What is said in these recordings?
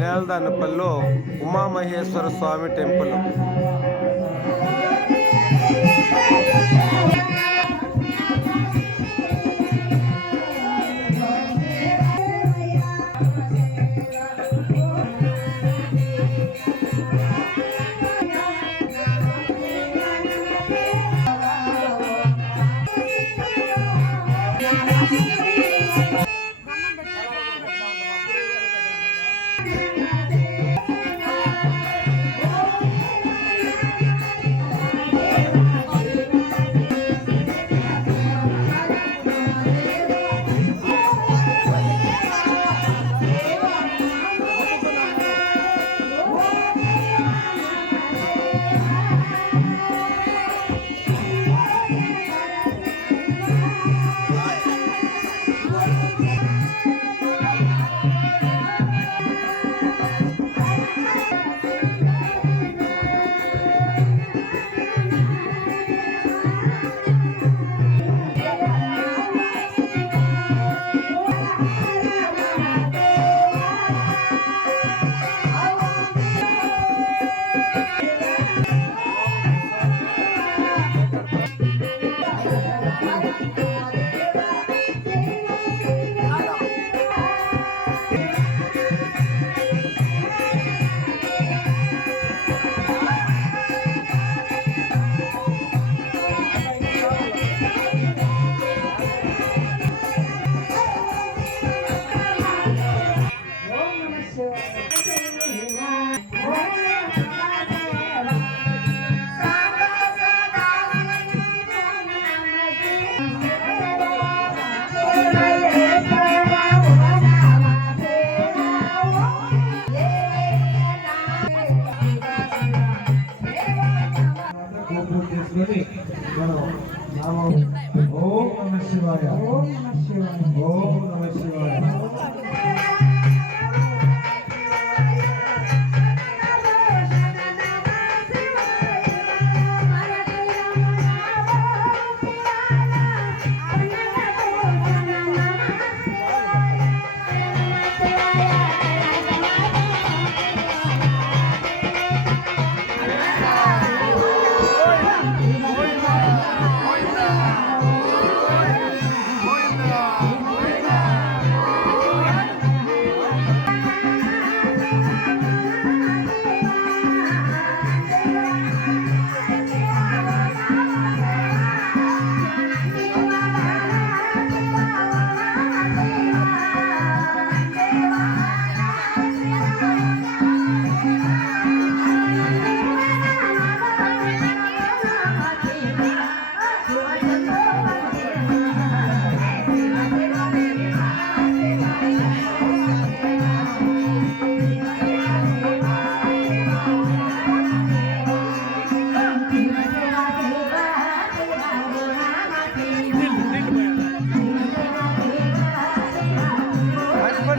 నేలదానపల్లిలో ఉమామహేశ్వర స్వామి temple.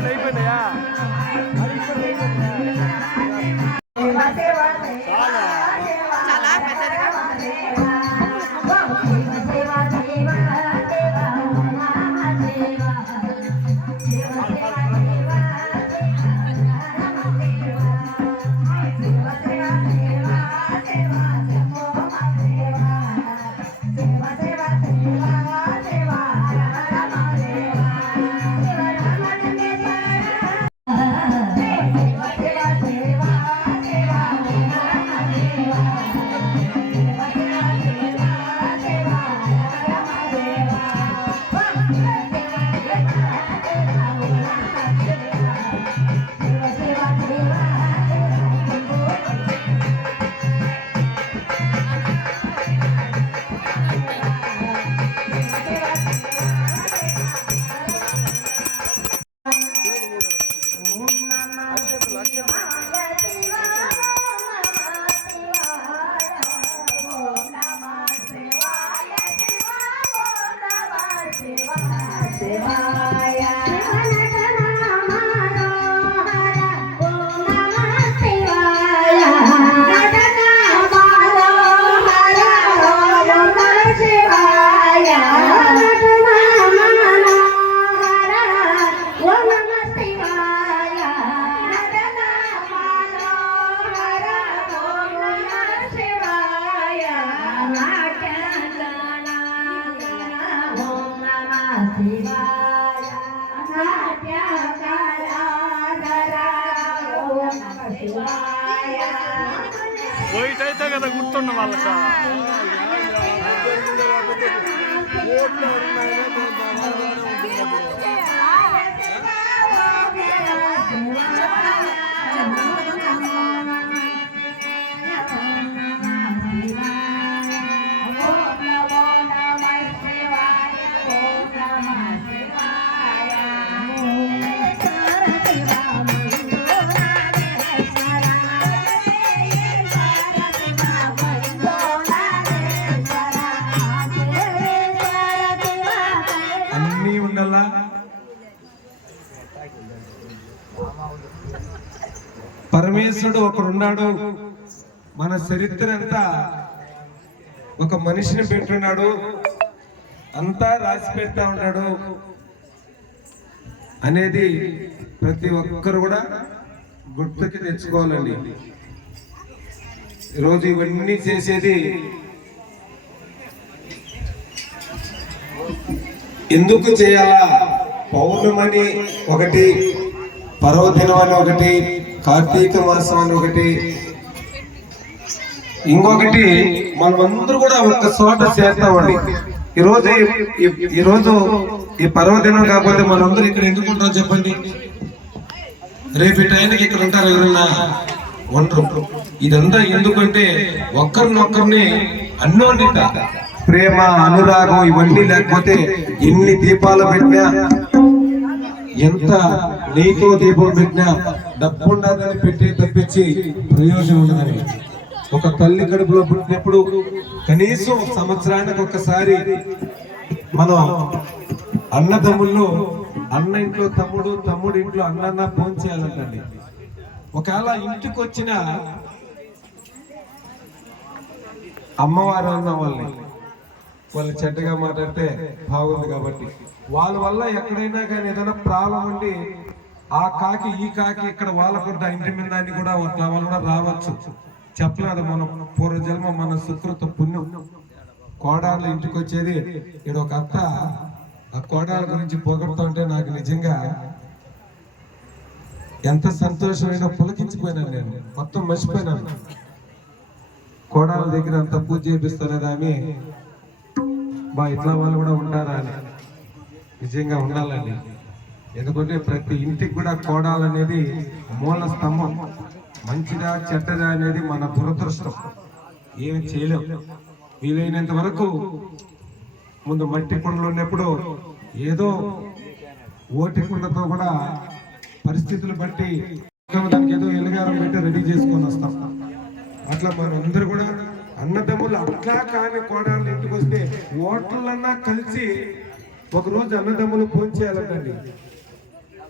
అయిపోయినాయా చాలా పెద్దదిగా పోయిటైతే కదా గుర్తున్న వాళ్ళక పరమేశ్వరుడు ఒకడున్నాడు. మన చరిత్ర అంతా ఒక మనిషిని పెట్టున్నాడు, అంతా రాసి పెడతా ఉన్నాడు అనేది ప్రతి ఒక్కరు కూడా గుర్తుకి తెచ్చుకోవాలండి. ఈరోజు ఇవన్నీ చేసేది ఎందుకు చేయాలా? పౌర్ణమని ఒకటి, పర్వదినం అని ఒకటి, కార్తీక మాసం అని ఒకటి, ఇంకొకటి మనమందరూ కూడా ఒక చోట చేస్తామండి. ఈరోజు ఈ పర్వదినం కాకపోతే మనందరూ ఇక్కడ ఎందుకు ఉంటాం చెప్పండి? రేపు టైంకి ఇక్కడ ఉంటారు ఎవరన్నా? ఉండరు. ఇదంతా ఎందుకంటే ఒక్కరినొక్కరిని అన్నోండిట ప్రేమ, అనురాగం ఇవన్నీ లేకపోతే ఎన్ని దీపాలు పెట్టినా, ఎంత నీతో దీపం పెట్టినా డబ్బు ఉండదని పెట్టి తప్పించి ప్రయోజనం ఉండదని. ఒక తల్లి కడుపులో పుట్టినప్పుడు కనీసం సంవత్సరానికి ఒక్కసారి మనం అన్నదమ్ముల్లో అన్న ఇంట్లో తమ్ముడు, తమ్ముడు ఇంట్లో అన్న ఫోన్ చేయాలంటండి. ఒకవేళ ఇంటికి వచ్చిన అమ్మవారు అన్న వాళ్ళు చెడ్డగా మాట్లాడితే బాగుంది కాబట్టి వాళ్ళ వల్ల ఎక్కడైనా కానీ ఏదైనా ప్రాబ్లం ఉండి ఆ కాకి ఈ కాకి ఇక్కడ వాళ్ళకుండా ఇంటి మీద అని కూడా వాళ్ళ వల్ల రావచ్చు. చెప్పలేదు, మన పూర్వజన్మ మన సుకృత పుణ్యం. కోడాళ్ళ ఇంటికి వచ్చేది ఇక్కడ ఒక అత్త ఆ కోడాల గురించి పొగడుతుంటే నాకు నిజంగా ఎంత సంతోషమైనా పులకించిపోయినాను. నేను మొత్తం మర్చిపోయినాను. కోడాల దగ్గర అంత పూజ చేపిస్తున్నది ఆమె. ఇట్లా వాళ్ళు కూడా ఉంటారా అని నిజంగా ఉండాలండి. ఎందుకంటే ప్రతి ఇంటికి కూడా కోడాలనేది మూల స్తంభం. మంచిదా చెడ్డదా అనేది మన దురదృష్టం, ఏమి చేయలేం. వీలైనంత వరకు ముందు మట్టి కుండలు ఉన్నప్పుడు ఏదో ఓటి కుండతో కూడా పరిస్థితులు బట్టి దానికి ఏదో ఎలుగారం పెట్టి రెడీ చేసుకొని వస్తాం. అట్లా మనందరూ కూడా అన్నదమ్ములు అట్లా కానీ కోడాళ్ళు ఇంటికి వస్తే ఓట్లన్నా కలిసి ఒకరోజు అన్నదమ్ములు ఫోన్ చేయాలంటండి.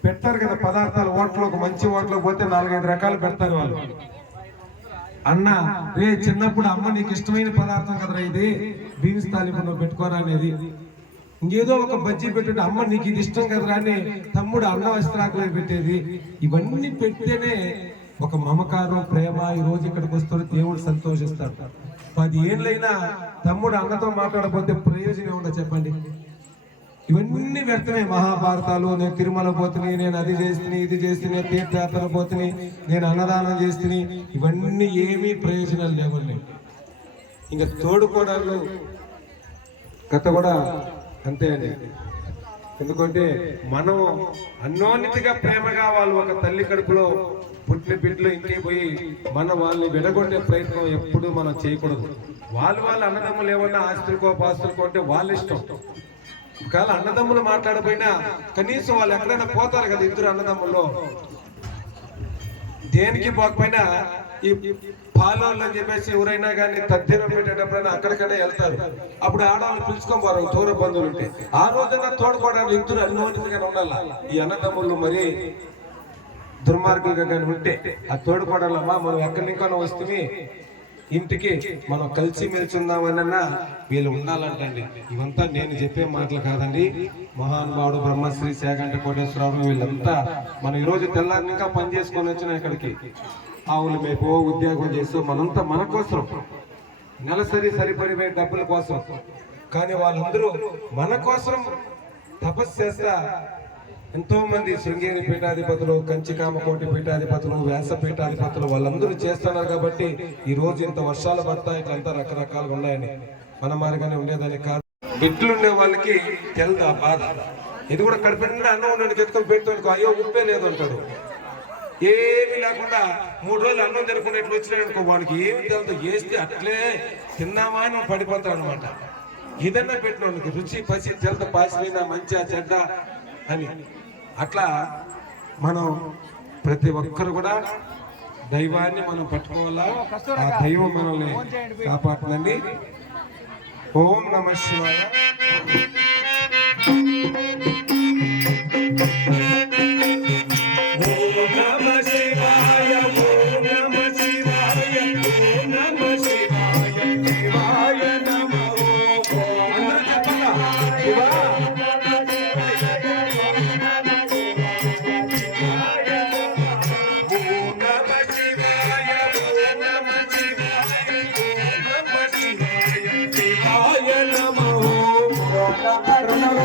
పెట్టారు కదా పదార్థాలు, హోటల్ ఒక మంచి హోటల్కి పోతే 4-5 రకాలు పెడతారు వాళ్ళు. అన్న రే చిన్నప్పుడు అమ్మ నీకు ఇష్టమైన పదార్థం కదరా ఇది, బీన్స్ తాలింపు నువ్వు పెట్టుకోరా అనేది. ఇంకేదో ఒక బజ్జీ పెట్టి అమ్మ నీకు ఇది ఇష్టం కదరా అని తమ్ముడు అన్న వస్త్రాకులు పెట్టేది. ఇవన్నీ పెడితేనే ఒక మమకారం, ప్రేమ. ఈ రోజు ఇక్కడికి వస్తే దేవుడు సంతోషిస్తాడు. 10 ఏళ్ళైనా తమ్ముడు అన్నతో మాట్లాడకపోతే ప్రయోజనం ఉండదు చెప్పండి. ఇవన్నీ వ్యర్థమే. మహాభారతాలు, నేను తిరుమల పోతుని, నేను అది చేస్తుని, ఇది చేస్తుని, తీర్థయాత్ర పోతుని, నేను అన్నదానం చేస్తుని, ఇవన్నీ ఏమీ ప్రయోజనాలు లేవండి. ఇంకా తోడుకోవడాలు కథ కూడా అంతే అండి. ఎందుకంటే మనం అన్యోన్యతగా ప్రేమగా వాళ్ళు ఒక తల్లి కడుపులో పుట్టిన బిడ్డలు ఇంటికి పోయి వాళ్ళని విడగొట్టే ప్రయత్నం ఎప్పుడు మనం చేయకూడదు. వాళ్ళ అన్నదమ్ములు ఏమన్నా ఆస్తులకో పాస్తులకో అంటే వాళ్ళ ఇష్టం. ఒకవేళ అన్నదమ్ములు మాట్లాడపోయినా కనీసం వాళ్ళు ఎక్కడైనా పోతారు కదా, ఇద్దరు అన్నదమ్ముల్లో దేనికి పోకపోయినా ఈ పాలోళ్ళు అని చెప్పేసి ఎవరైనా కానీ తద్దినం పెట్టేటప్పుడైనా అక్కడికైనా వెళ్తారు. అప్పుడు ఆడవాళ్ళు పిలుచుకొని పోరు దూర బంధువులు ఉంటే. ఆ రోజున తోడుకోవడానికి ఇద్దరు అన్యోన్యంగానే ఉండాలి. ఈ అన్నదమ్ములు మరీ దుర్మార్గులుగా కానీ ఉంటే ఆ తోడుకోవడాలమ్మా మనం ఎక్కడి నుంచి వస్తే ఇంటికి మనం కలిసి మెలిసి ఉందామన్నా వీళ్ళు ఉండాలంటండి. ఇవంతా నేను చెప్పే మాటలు కాదండి. మహానుభావుడు బ్రహ్మశ్రీ సేగంట కోటేశ్వరరావు వీళ్ళంతా మనం ఈరోజు తెల్లారి ఇంకా పని చేసుకొని వచ్చిన ఇక్కడికి ఆవులు మేపో ఉద్యోగం చేస్తూ మనంతా మన కోసం నెలసరి సరిపడిపోయే డబ్బుల కోసం, కానీ వాళ్ళందరూ మన కోసం తపస్సు చేస్తా ఎంతో మంది శృంగేరి పీఠాధిపతులు, కంచికామకోటి పీఠాధిపతులు, వ్యాస పీఠాధిపతులు వాళ్ళందరూ చేస్తున్నారు కాబట్టి ఈ రోజు ఇంత వర్షాలు పడతాయి. ఇట్లంతా రకరకాలుగా ఉన్నాయని మన మారిగానే ఉండేదని కాదు. బిడ్డలుండే వాళ్ళకి తెలదు ఆ బాధ. ఇది కూడా కడుపు నిండా అన్నం ఉండడానికి ఎత్తుకొని పెడుతుంది, అయ్యో ఉప్పే లేదు అంటాడు. ఏమి లేకుండా 3 రోజులు అన్నం తినకుండా ఎట్లా వచ్చినాయనుకో వాడికి ఏమి తెలుసు, వేస్తే అట్లే తిన్నామా అని పడిపోతాడు అనమాట. ఏదన్నా పెట్టిన రుచి పసి తెలత పాసిపోయినా మంచిగా చెడ్డ అని. అట్లా మనం ప్రతి ఒక్కరు కూడా దైవాన్ని మనం పట్టుకోవాలా. ఆ దైవం మనల్ని కాపాడుతుందండి. ఓం నమః శివాయ.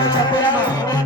చెప్పండి.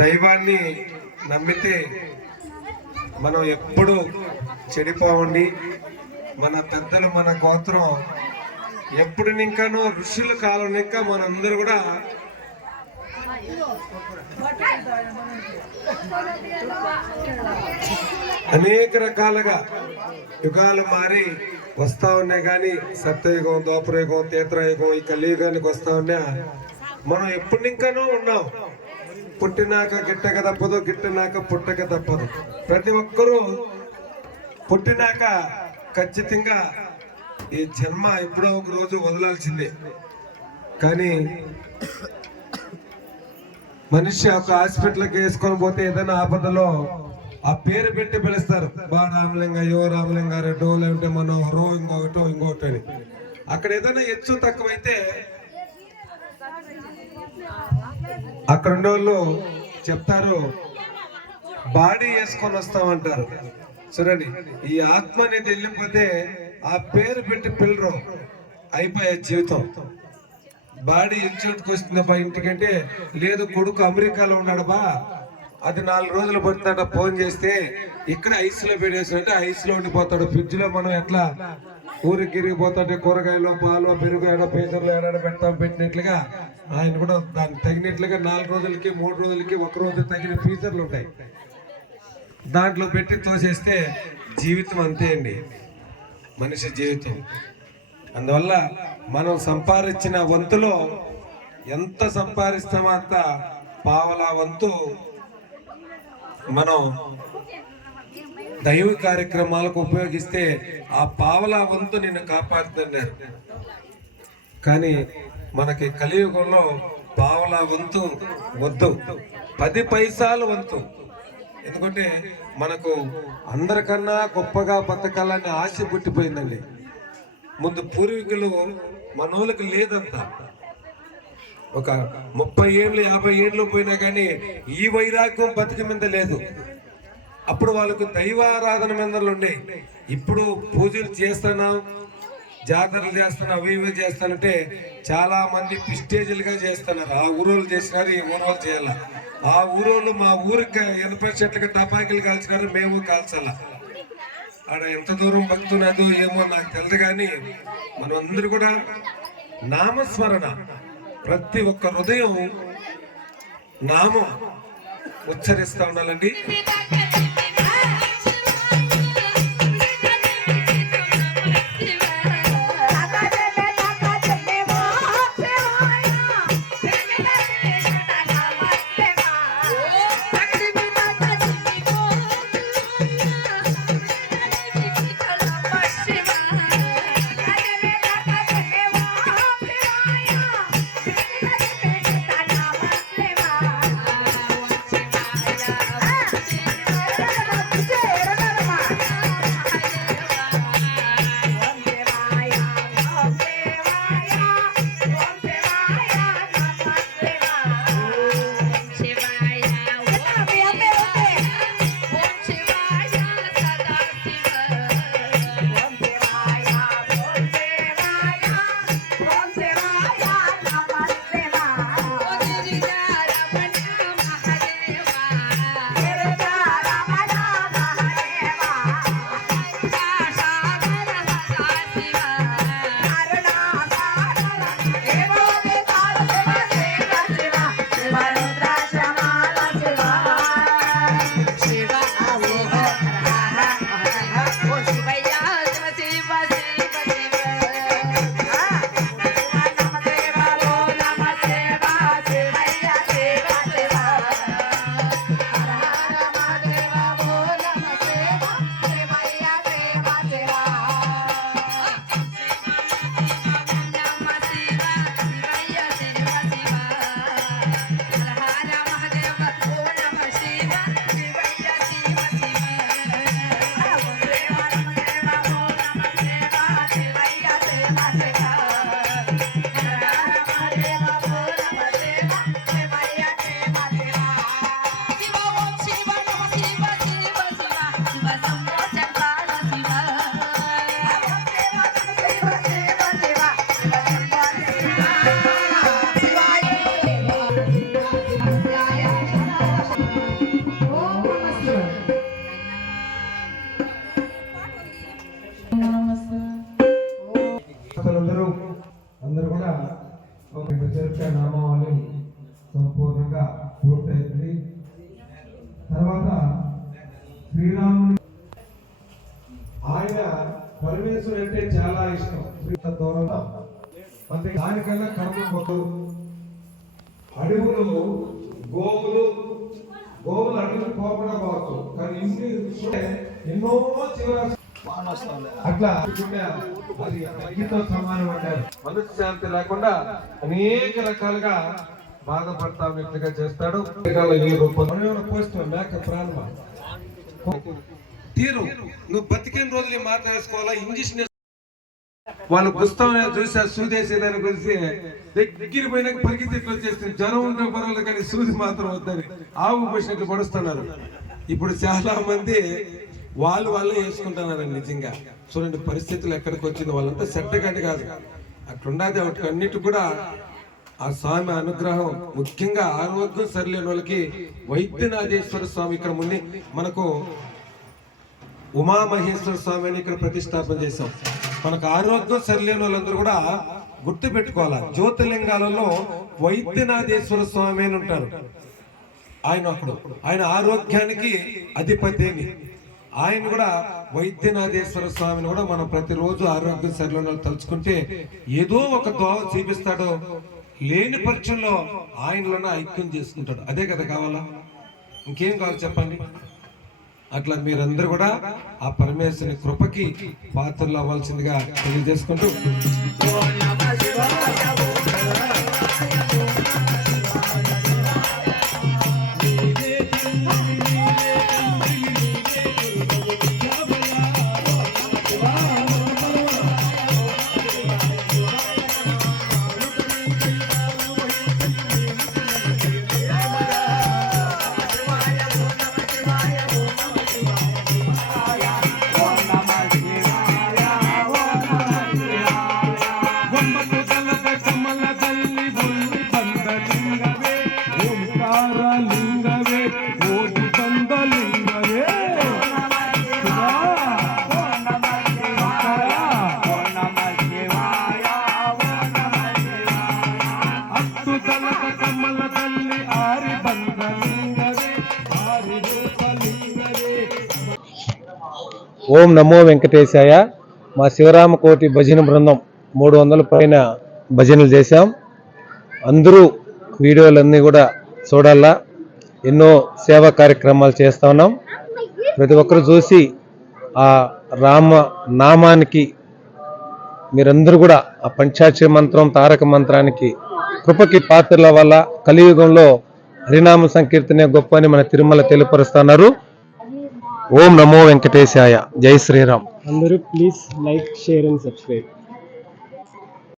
దైవాన్ని నమ్మితే మనం ఎప్పుడు చెడిపోవండి. మన పెద్దలు మన గోత్రం ఎప్పుడు ఇంకానో ఋషుల కాలం ఇంకా మనందరూ కూడా అనేక రకాలుగా యుగాలు మారి వస్తా ఉన్నాయి. కానీ సత్యయుగం, ద్వాపరయుగం, త్రేతాయుగం, ఈ కలియుగానికి వస్తా ఉన్నా మనం ఎప్పుడు ఇంకానో ఉన్నాం. పుట్టినాక గిట్టక తప్పదు, గిట్టినాక పుట్టక తప్పదు. ప్రతి ఒక్కరూ పుట్టినాక ఖచ్చితంగా ఈ జన్మ ఎప్పుడో ఒక రోజు వదలాల్సిందే. కానీ మనిషి ఒక హాస్పిటల్కి వేసుకొని పోతే ఏదైనా ఆపదలో ఆ పేరు పెట్టి పిలుస్తారు. బా రామలింగ, యో రామలింగారెడ్డో, లేదంటే మనోహరో, ఇంకొకటి అని. అక్కడ ఏదైనా హెచ్చు తక్కువైతే అక్కడ ఉండే వాళ్ళు చెప్తారు, బాడీ వేసుకొని వస్తామంటారు. చూడండి, ఈ ఆత్మ అనేది వెళ్ళిపోతే ఆ పేరు పెట్టి పిల్లరు, అయిపోయే జీవితం. బాడీ ఇన్స్టిట్యూట్కి వస్తుంది బా ఇంటికంటే, లేదు కొడుకు అమెరికాలో ఉన్నాడు బా, అది 4 రోజులు పడుతుంట, ఫోన్ చేస్తే ఇక్కడ ఐస్ లో పెట్టేసినట్టే ఐస్ లో ఉండిపోతాడు. ఫ్రిడ్జ్ లో మనం ఎట్లా ఊరికి గిరిగిపోతుంటే కూరగాయలు, పాలు, పెరుగు ఏడో పేదర్లు ఏడాడో పెట్టినట్లుగా ఆయన కూడా దానికి తగినట్లుగా 4 రోజులకి, 3 రోజులకి, 1 రోజు తగిన ఫీజర్లు ఉంటాయి. దాంట్లో పెట్టి తోసేస్తే జీవితం అంతే అండి, మనిషి జీవితం. అందువల్ల మనం సంపాదించిన వంతులో ఎంత సంపాదిస్తామో అంత పావలా వంతు మనం దైవ కార్యక్రమాలకు ఉపయోగిస్తే ఆ పావలా వంతు నిన్ను కాపాడుతున్నారు. కానీ మనకి కలియుగంలో పావలా వంతు వద్దు, 10 పైసలు వంతు. ఎందుకంటే మనకు అందరికన్నా గొప్పగా బతకాలని ఆశ పుట్టిపోయిందండి. ముందు పూర్వీకులు మనోళ్ళకి లేదంత, ఒక 30 ఏళ్ళు 50 ఏళ్ళు పోయినా కానీ ఈ వైరాగ్యం బతికి మీద లేదు. అప్పుడు వాళ్ళకు దైవారాధన మందలు ఉన్నాయి. ఇప్పుడు పూజలు చేస్తున్నాం, జాతరలు చేస్తున్నాం, అవి ఇవి చేస్తానంటే చాలా మంది పిస్టేజీలుగా చేస్తున్నారు. ఆ ఊరోళ్ళు చేసినారు, ఈ ఊరోళ్ళు చేయాల. ఆ ఊరోళ్ళు మా ఊరికి 80 చెట్లకి టపాకీలు కాల్చినారు, మేము కాల్చాల. ఆడ ఎంత దూరం భక్తున్నదో ఏమో నాకు తెలియదు. కానీ మనం అందరూ కూడా నామస్మరణ, ప్రతి ఒక్క హృదయం నామం ఉచ్చరిస్తా ఉండాలండి. కూడా పూర్తయింది. తర్వాత శ్రీరాముని ఆయన పరమేశ్వరుడు అంటే చాలా ఇష్టం. దూరంలో అంటే దానికన్నా కర్మ అడవులు గోవులు అడవులు పోకుండా పోవచ్చు, కానీ ఎన్నో జీవరాశులు అట్లా అది అగ్నితో సమానం అంటారు. మనశ్శాంతి లేకుండా అనేక రకాలుగా బాధపడతాన్నట్లుగా చేస్తాడు. ఈ రూపంలో పోస్తాం మేక ప్రాణమా తీరు నువ్వు బతికిన రోజులు ఈ మాత్రం వేసుకోవాలా. ఇంజక్షన్ వాళ్ళు పుస్తకం చూసి సూదేసేదాన్ని గురించి దగ్గర పోయినాక పరిగెత్తిట్లు వచ్చేస్తుంది. జ్వరం ఉంటే పర్వాలేదు కానీ సూది మాత్రం వద్దని ఆవు పోసినట్లు పడుస్తున్నారు. ఇప్పుడు చాలా మంది వాళ్ళే వేసుకుంటున్నారు. నిజంగా చూడండి పరిస్థితులు ఎక్కడికి వచ్చింది. వాళ్ళంతా సెట్టగండి కాదు, అట్లుండదు. వాటికి అన్నిటి కూడా ఆ స్వామి అనుగ్రహం. ముఖ్యంగా ఆరోగ్యం సరిలేని వాళ్ళకి వైద్యనాథేశ్వర స్వామి ఇక్కడ ముందు మనకు ఉమామహేశ్వర స్వామి అని ఇక్కడ ప్రతిష్టాపన చేశాం. మనకు ఆరోగ్యం సరిలేని వాళ్ళందరూ కూడా గుర్తు పెట్టుకోవాలా. జ్యోతిర్లింగాలలో వైద్యనాథేశ్వర స్వామి అని ఉంటారు. ఆయన ఆరోగ్యానికి అధిపతి. ఆయన కూడా వైద్యనాథేశ్వర స్వామిని కూడా మనం ప్రతిరోజు ఆరోగ్యం సరిలేని వాళ్ళు తలుచుకుంటే ఏదో ఒక దోవ చూపిస్తాడో, లేని పరీక్షల్లో ఆయనలోనే ఐక్యం చేసుకుంటాడు. అదే కదా కావాలా, ఇంకేం కావాలి చెప్పండి. అట్లా మీరందరూ కూడా ఆ పరమేశ్వరుని కృపకి పాత్రలు అవ్వాల్సిందిగా తెలియజేసుకుంటూ ఓం నమో వెంకటేశాయ. మా శివరామకోటి భజన బృందం 300 పైన భజనలు చేశాం. అందరూ వీడియోలన్నీ కూడా చూడాలా. ఎన్నో సేవా కార్యక్రమాలు చేస్తా ఉన్నాం. ప్రతి ఒక్కరు చూసి ఆ రామ నామానికి మీరందరూ కూడా ఆ పంచాక్షరి మంత్రం తారక మంత్రానికి కృపకి పాత్రల వల్ల కలియుగంలో హరినామ సంకీర్తనే గొప్ప అని మన తిరుమల తెలియపరుస్తున్నారు. ఓం నమో వెంకటేశాయ. జై శ్రీరామ్. అందరూ please like, share and subscribe.